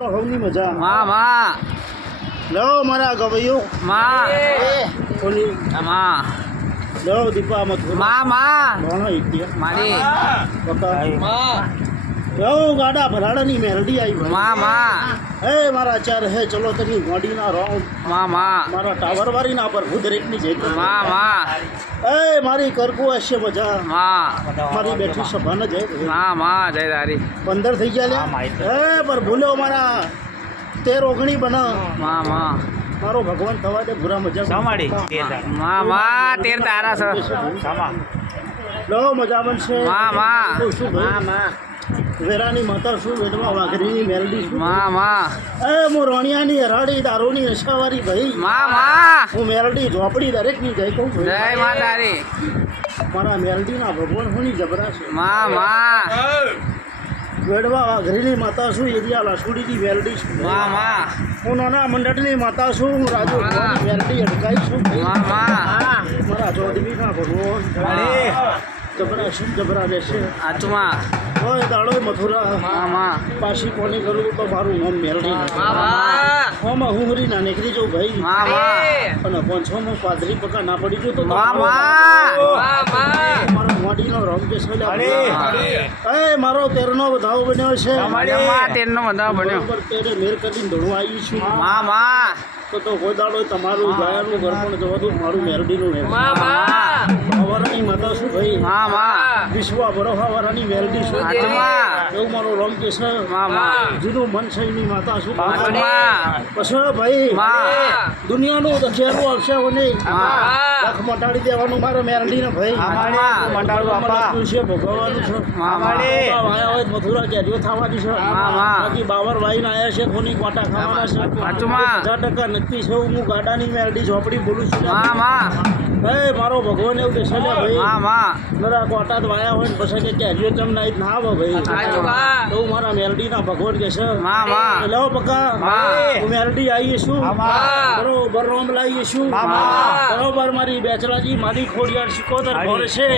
હવની મજા માં માં લો મારા ગવૈયો માં ઓલી માં લો દીપા મત માં ભણો ઇતિયા મારી બતા લો ગાડા ભરાડાની મેલડી આવી માં હે મારા ચાર હે ચલો તમે ગોડીના રાઉન્ડ માં મારા ટાવર વાળી ના પર હું દરેકની જઈ માં એ મારી કરકુ હશે મજા માં મારી બેઠી સભા ન જાય માં જય તારી 15 થઈ ગયા લે હે પર ભૂલ્યો મારા 13 ઓગણી બના માં મારો ભગવાન થવા દે ભૂરા મજા સમાડી માં તેર તારા છે સમા લો મજા બનશે માં શું ભાઈ વેરાની માતા શું વેડવા વાઘરીની મેલડી શું માં એ હું રોણિયાની હરાડી દારૂની નશાવાળી ભાઈ માં હું મેલડી ઝોપડી દરેકની જઈ કહું છું જય માં તારી મારા મેલડીના ભગવાન હોની જબરા છે માં વેડવા વાઘરીની માતા શું એરિયા લાસુડીની મેલડી છું માં હું નાના મંડળની માતા છું હું રાજુ મેલડી અટકાઈ છું મારા જોડવીના ભગવાન જબરા શું જબરા લેશે આચુમાં હોય દાડો મથુરા માં પાછી કોની કરું તો મારું નામ મેલડી હોમાં હુંહરી ના નીકળી જાઉં ભાઈ અને પંચોમાં પાદરી પકા ના પડી ગયું તો મારો મોડીનો રંગ કે એ મારો તેરનો વધાવો બન્યો છે તેરનો વધાવો બન્યો બરોબર તેરે મેર કરીને ધોળું આવી છું માં તો કોઈ દાડો તમારું ગાયાનું ઘર પણ જવા દઉં મારું મેલડીનું હવારાની માતા શું ભાઈ વિશ્વ બરોહા વાળાની મેલડી શું એવું મારો રંગ કે છે જૂનું મનસાઈની માતા શું પછી ભાઈ દુનિયાનું તો ચહેરો આવશે નહીં લખ મટાડી દેવાનું મારો મેલડીને ભાઈ મટાડવું છે ભોગવવાનું છે વાયા હોય મથુરા કેરીઓ થવાની છે બાકી બાવર વાઈને આવ્યા છે કોની કોટા ખાવાના છે 10% નક્કી છે હું ગાડાની મેલડી ઝોપડી બોલું છું ભાઈ મારો ભગવાન એવું કહેશે ને ભાઈ મારા કોટા વાયા હોય ને પછી કે કેરીઓ ચમ ના આવે ભાઈ તો મારા મેલડીના ભગવાન કહેશે લો પક્કા હું મેલડી આવીએ છું બરોબર રોમ લાવીએ છું બરોબર મારી બેચરાજી મારી ખોડિયાર સિકોતર ઘોર છે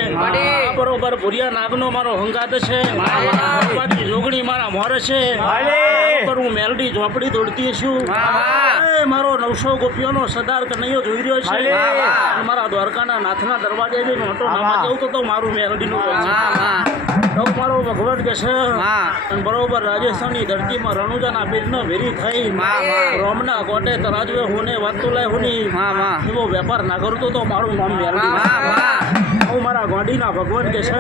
બરોબર ભુરિયા નાગનો મારો હંગાત છે મારી જોગણી મારા મોર છે બરોબર હું મેલડી ઝોપડી દોડતી છું મારો 900 ગોપીઓનો સરદાર કનૈયો જોઈ રહ્યો છે મારા દ્વારકાના નાથના દરવાજે જઈને મોટો નામા જવું તો મારું મેલડીનું તો મારો ભગવાન કે છે અને બરોબર રાજસ્થાનની ધરતીમાં રણુજાના પીરનો વેરી થઈ રોમના કોટે તરાજવે હોને વાતો લાય હોની એવો વેપાર ના કરતો તો મારું નામ મેલડી હું મારા ગોડીના ભગવાન કે છે